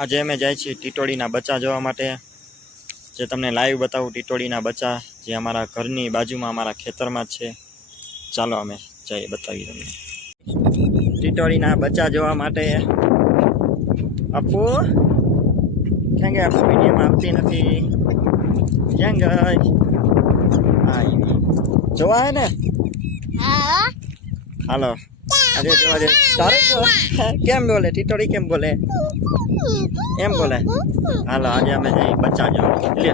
આજે અમે જાય છીએ ટીટોડીના બચ્ચા જોવા માટે, જે તમને લાઈવ બતાવું ટીટોડીના બચ્ચા, જે અમારા ઘરની બાજુમાં અમારા ખેતરમાં જ છે. ચાલો અમે જઈએ, બતાવીએ તમને ટીટોડીના બચ્ચા જોવા માટે. અપુ ક્યાં ગયા? અપુ વિડીયોમાં આવતી નથી, ક્યાં ગઈ? જોવા હે ને? હાલો આજે જોવા દે. તારે કેમ બોલે ટીટોડી, કેમ બોલે? એમ બોલે. હાલો આજે અમે જઈએ બચ્ચા જોવા. લે